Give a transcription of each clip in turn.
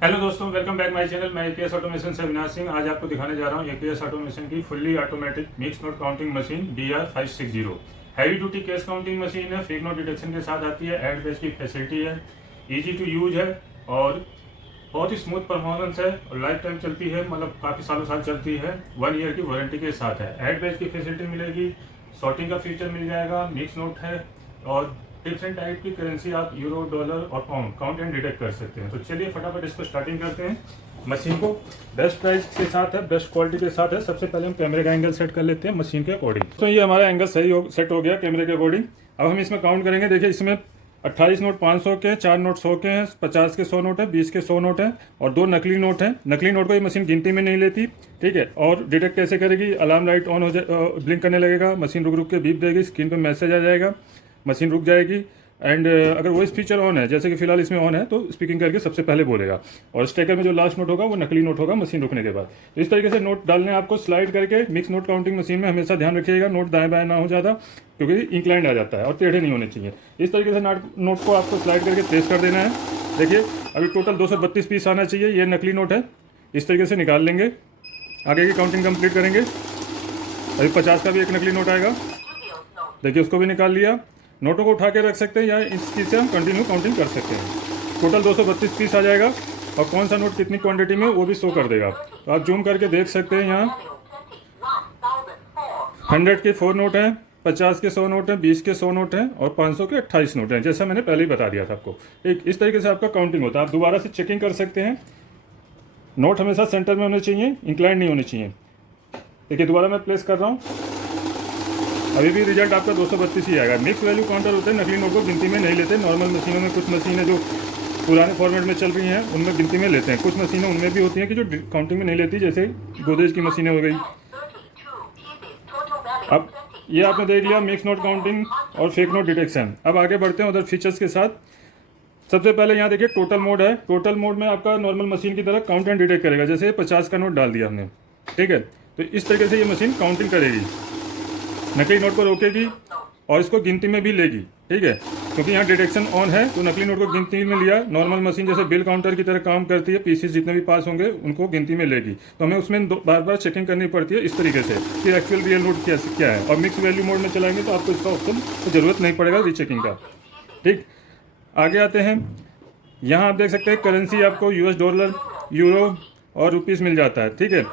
Hello दोस्तों, welcome back my channel. मैं AKS automation से अविनाश सिंह। आज आपको दिखाने जा रहा हूँ एकेएस ऑटोमेशन की fully automatic mix note counting machine BR560। Heavy duty cash counting machine है, फेक नोट डिटेक्शन के साथ आती है, एड बैच की फैसिलिटी है, इजी टू यूज है और बहुत ही स्मूथ परफॉर्मेंस है और लाइफ टाइम चलती है, मतलब काफ़ी सालों साल चलती है। 1 ईयर की वारंटी के साथ है। एड बैच की फैसिलिटी मिलेगी, सॉर्टिंग का फीचर मिल जाएगा, मिक्स नोट है और डिफरेंट टाइप की करेंसी आप यूरो, डॉलर और पाउंड काउंट एंड डिटेक्ट कर सकते हैं। तो चलिए फटाफट इसको स्टार्टिंग करते हैं। मशीन को बेस्ट प्राइस के साथ है, बेस्ट क्वालिटी के साथ है। सबसे पहले हम कैमरे का एंगल सेट कर लेते हैं मशीन के अकॉर्डिंग। तो ये हमारा एंगल सही सेट हो गया कैमरे के अकॉर्डिंग। अब हम इसमें काउंट करेंगे। देखिए, इसमें 28 नोट 500 के, 4 नोट 100 के हैं, 50 के 100 नोट है, 20 के 100 नोट है और 2 नकली नोट हैं। नकली नोट को ये मशीन गिनती में नहीं लेती, ठीक है। और डिटेक्ट कैसे करेगी? अलार्म लाइट ऑन हो जाए, ब्लिंक करने लगेगा, मशीन रुक रुक के बीप देगी, स्क्रीन पे मैसेज आ जाएगा, मशीन रुक जाएगी। एंड अगर वॉइस फीचर ऑन है, जैसे कि फिलहाल इसमें ऑन है, तो स्पीकिंग करके सबसे पहले बोलेगा। और स्टेकर में जो लास्ट नोट होगा वो नकली नोट होगा मशीन रुकने के बाद। तो इस तरीके से नोट डालने आपको स्लाइड करके। मिक्स नोट काउंटिंग मशीन में हमेशा ध्यान रखिएगा नोट दाएं बाएं ना हो ज़्यादा, क्योंकि इंक्लाइंड आ जाता है और टेढ़े नहीं होने चाहिए। इस तरीके से नोट को आपको स्लाइड करके प्रेस कर देना है। देखिए, अभी टोटल 232 पीस आना चाहिए। ये नकली नोट है, इस तरीके से निकाल लेंगे। आगे की काउंटिंग कंप्लीट करेंगे। अभी 50 का भी एक नकली नोट आएगा, देखिए उसको भी निकाल लिया। नोटों को उठा के रख सकते हैं या इस चीज़ से हम कंटिन्यू काउंटिंग कर सकते हैं। टोटल 232 पीस आ जाएगा और कौन सा नोट कितनी क्वांटिटी में वो भी शो कर देगा। तो आप जूम करके देख सकते हैं। यहाँ 100 के 4 नोट हैं, 50 के 100 नोट हैं, 20 के 100 नोट हैं और 500 के 28 नोट हैं, जैसा मैंने पहले ही बता दिया था आपको। एक इस तरीके से आपका काउंटिंग होता है। आप दोबारा से चेकिंग कर सकते हैं। नोट हमेशा सेंटर में होने चाहिए, इंक्लाइंड नहीं होने चाहिए। देखिए, दोबारा मैं प्लेस कर रहा हूँ, अभी भी रिजल्ट आपका 232 ही आएगा। मिक्स वैल्यू काउंटर होते हैं, नकली नोट को गिनती में नहीं लेते। नॉर्मल मशीनों में कुछ मशीनें जो पुराने फॉर्मेट में चल रही हैं उनमें गिनती में लेते हैं। कुछ मशीनें उनमें भी होती हैं कि जो काउंटिंग में नहीं लेती, जैसे गोदरेज की मशीनें हो गई। अब ये आपने देख लिया मिक्स नोट काउंटिंग और फेक नोट डिटेक्शन। अब आगे बढ़ते हैं उधर फीचर्स के साथ। सबसे पहले यहाँ देखिए टोटल मोड है। टोटल मोड में आपका नॉर्मल मशीन की तरह काउंट एंड डिटेक्ट करेगा। जैसे 50 का नोट डाल दिया हमने, ठीक है, तो इस तरीके से ये मशीन काउंटिंग करेगी, नकली नोट को रोकेगी और इसको गिनती में भी लेगी, ठीक है। क्योंकि यहाँ डिटेक्शन ऑन है तो नकली नोट को गिनती में लिया। नॉर्मल मशीन जैसे बिल काउंटर की तरह काम करती है, पीसीस जितने भी पास होंगे उनको गिनती में लेगी। तो हमें उसमें बार बार चेकिंग करनी पड़ती है इस तरीके से कि एक्चुअल रियल नोट क्या है। और मिक्स वैल्यू मोड में चलाएंगे तो आपको इसका ऑप्शन तो ज़रूरत नहीं पड़ेगा रीचेकिंग का, ठीक। आगे आते हैं। यहाँ आप देख सकते हैं करेंसी आपको US डॉलर, यूरो और रुपीज़ मिल जाता है, ठीक है।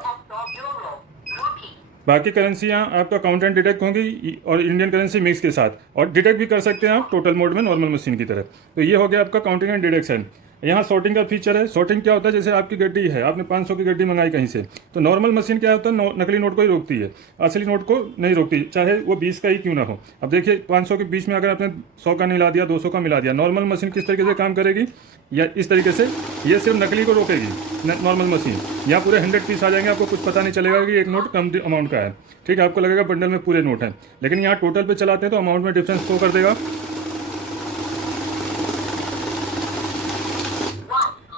बाकी करेंसियाँ आपका काउंट एंड डिटेक्ट होंगी और इंडियन करेंसी मिक्स के साथ, और डिटेक्ट भी कर सकते हैं आप टोटल मोड में नॉर्मल मशीन की तरह। तो ये हो गया आपका काउंटिंग एंड डिटेक्शन। यहाँ सॉर्टिंग का फीचर है। सॉर्टिंग क्या होता है? जैसे आपकी गड्डी है, आपने 500 की गड्डी मंगाई कहीं से, तो नॉर्मल मशीन क्या होता है, नकली नोट को ही रोकती है, असली नोट को नहीं रोकती, चाहे वो 20 का ही क्यों ना हो। अब देखिए 500 के बीच में अगर आपने 100 का मिला दिया, 200 का मिला दिया, नॉर्मल मशीन किस तरीके से काम करेगी? या इस तरीके से ये सिर्फ नकली को रोकेगी नॉर्मल मशीन। यहाँ पूरे 100 पीस आ जाएंगे, आपको कुछ पता नहीं चलेगा कि एक नोट कम अमाउंट का है, ठीक है। आपको लगेगा बंडल में पूरे नोट हैं, लेकिन यहाँ टोटल पे चलाते हैं तो अमाउंट में डिफरेंस शो कर देगा,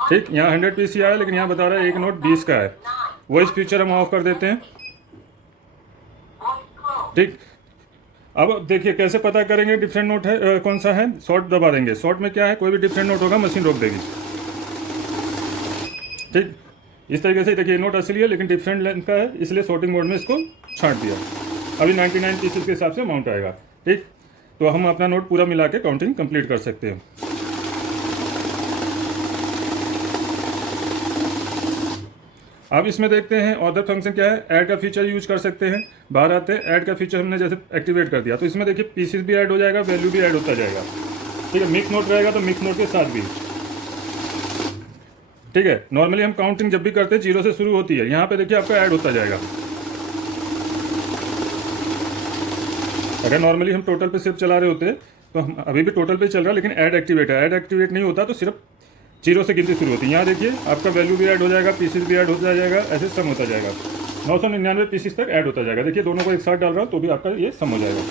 ठीक। यहाँ 100 पीस ही आया, लेकिन यहाँ बता रहा है एक नोट 20 का है। वॉइस फीचर हम ऑफ कर देते हैं, ठीक। अब देखिए कैसे पता करेंगे डिफरेंट नोट है कौन सा है। शॉर्ट दबा देंगे। शॉर्ट में क्या है, कोई भी डिफरेंट नोट होगा मशीन रोक देगी, ठीक। इस तरीके से देखिए नोट असली है लेकिन डिफरेंट लेंथ का है, इसलिए शॉर्टिंग मोड में इसको छांट दिया। अभी 99 पीसेस के हिसाब से अमाउंट आएगा, ठीक। तो हम अपना नोट पूरा मिला के काउंटिंग कंप्लीट कर सकते हैं। अब इसमें देखते हैं अदर फंक्शन क्या है। ऐड का फीचर यूज कर सकते हैं। बाहर आते हैं, ऐड का फीचर हमने जैसे एक्टिवेट कर दिया तो इसमें देखिए पीसेस भी ऐड हो जाएगा, वैल्यू भी ऐड होता जाएगा, ठीक है। मिक्स नोट रहेगा तो मिक्स नोट के साथ भी, ठीक है। नॉर्मली हम काउंटिंग जब भी करते हैं 0 से शुरू होती है, यहाँ पे देखिए आपका ऐड होता जाएगा। अगर नॉर्मली हम टोटल पे सिर्फ चला रहे होते तो हम अभी भी टोटल पे चल रहा है, लेकिन ऐड एक्टिवेट है। ऐड एक्टिवेट नहीं होता तो सिर्फ 0 से गिनती शुरू होती है। यहाँ देखिए आपका वैल्यू भी ऐड हो जाएगा, पीसेस भी ऐड होता जाएगा, ऐसे सम होता जाएगा। 999 पीसेस तक ऐड होता जाएगा। देखिए दोनों को एक साथ डाल रहा हूँ तो भी आपका ये सम हो जाएगा।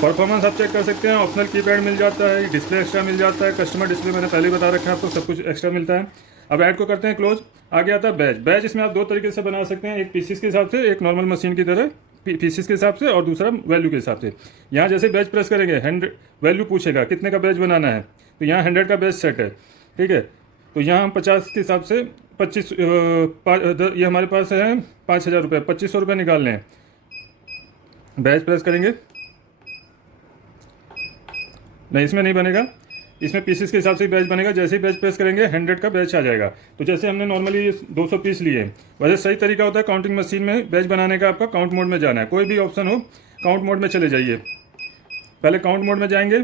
परफॉर्मेंस आप चेक कर सकते हैं। ऑप्शनल कीपैड मिल जाता है, डिस्प्ले एक्स्ट्रा मिल जाता है, कस्टमर डिस्प्ले मैंने पहले ही बता रखा है आपको, सब कुछ एक्स्ट्रा मिलता है। अब ऐड को करते हैं क्लोज। आगे आता है बैच। बैच इसमें आप 2 तरीके से बना सकते हैं, एक पीसेस के हिसाब से, एक नॉर्मल मशीन की तरह पीसेस के हिसाब से, और दूसरा वैल्यू के हिसाब से। यहाँ जैसे बैच प्रेस करेंगे 100 वैल्यू पूछेगा कितने का बैच बनाना है, तो यहाँ 100 का बैच सेट है, ठीक है। तो यहाँ हम 50 के हिसाब से 25 ये हमारे पास है 5,000 रुपये, 2,500 रुपये निकालने हैं। बैच प्रेस करेंगे, नहीं इसमें नहीं बनेगा, इसमें पीसेस के हिसाब से बैच बनेगा। जैसे ही बैच प्रेस करेंगे 100 का बैच आ जाएगा। तो जैसे हमने नॉर्मली 200 पीस लिए हैं, वैसे सही तरीका होता है काउंटिंग मशीन में बैच बनाने का, आपका काउंट मोड में जाना है। कोई भी ऑप्शन हो, काउंट मोड में चले जाइए। पहले काउंट मोड में जाएंगे,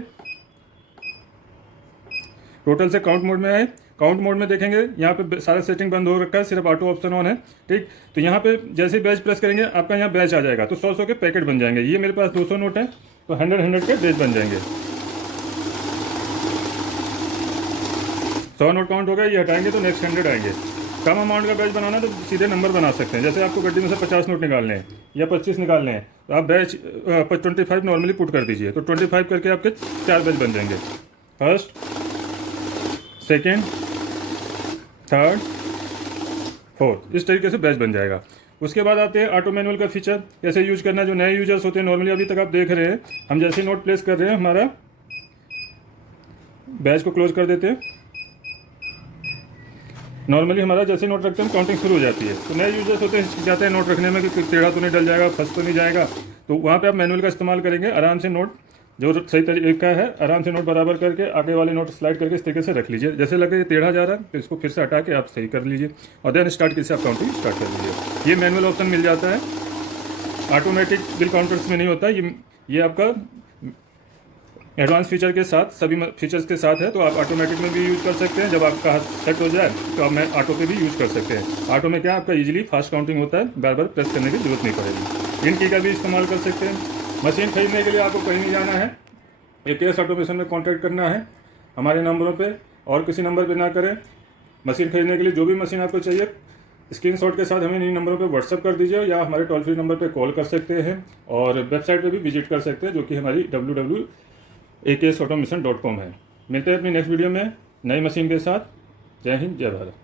टोटल से काउंट मोड में आए। काउंट मोड में देखेंगे यहाँ पे सारा सेटिंग बंद हो रखा है, सिर्फ ऑटो ऑप्शन ऑन है, ठीक। तो यहाँ पे जैसे ही बैच प्रेस करेंगे आपका यहाँ बैच आ जाएगा। तो 100 के पैकेट बन जाएंगे। ये मेरे पास 200 नोट है, तो 100 के बैच बन जाएंगे। 100 नोट काउंट हो गया, ये हटाएंगे तो नेक्स्ट 100 आएंगे। कम अमाउंट का बैच बनाना तो सीधे नंबर बना सकते हैं। जैसे आपको गड्डी में से 50 नोट निकालने हैं या 25 निकालने हैं, तो आप बैच 25 नॉर्मली पुट कर दीजिए, तो 25 करके आपके 4 बैच बन जाएंगे। फर्स्ट, सेकेंड, थर्ड, फोर्थ, इस तरीके से बैच बन जाएगा। उसके बाद आते हैं ऑटो मैनुअल का फीचर, कैसे यूज करना है। जो नए यूजर्स होते हैं, नॉर्मली अभी तक आप देख रहे हैं, हम जैसे नोट प्लेस कर रहे हैं, हमारा बैच को क्लोज कर देते हैं। नॉर्मली हमारा जैसे नोट रखते हैं काउंटिंग शुरू हो जाती है। तो नए यूजर्स होते हैं, जाते हैं नोट रखने में कि टेढ़ा तो नहीं डल जाएगा, फंस तो नहीं जाएगा, तो वहाँ पे आप मैनुअल का इस्तेमाल करेंगे। आराम से नोट जो सही तरीका है, आराम से नोट बराबर करके आगे वाले नोट स्लाइड करके इस तरीके से रख लीजिए। जैसे लगे टेढ़ा जा रहा है तो इसको फिर से हटा के आप सही कर लीजिए, और देन स्टार्ट कैसे आप काउंटिंग स्टार्ट कर लीजिए। ये मैनुअल ऑप्शन मिल जाता है, ऑटोमेटिक बिल काउंटर्स में नहीं होता। ये आपका एडवांस फीचर के साथ, सभी फीचर्स के साथ है, तो आप ऑटोमेटिक में भी यूज कर सकते हैं। जब आपका हाथ सेट हो जाए तो आप मैं ऑटो पे भी यूज कर सकते हैं। ऑटो में क्या आपका इजीली फास्ट काउंटिंग होता है, बार बार प्रेस करने की जरूरत नहीं पड़ेगी। इन की का भी इस्तेमाल कर सकते हैं। मशीन खरीदने के लिए आपको कहीं नहीं जाना है, AKS ऑटोमेशन में कॉन्टैक्ट करना है हमारे नंबरों पर, और किसी नंबर पर ना करें। मशीन खरीदने के लिए जो भी मशीन आपको चाहिए, स्क्रीनशॉट के साथ हमें इन नंबरों पे व्हाट्सअप कर दीजिए, या हमारे टोल फ्री नंबर पे कॉल कर सकते हैं, और वेबसाइट पे भी विजिट कर सकते हैं, जो कि हमारी www.aksautomation.com है। मिलते हैं अपनी नेक्स्ट वीडियो में नई मशीन के साथ। जय हिंद, जय भारत।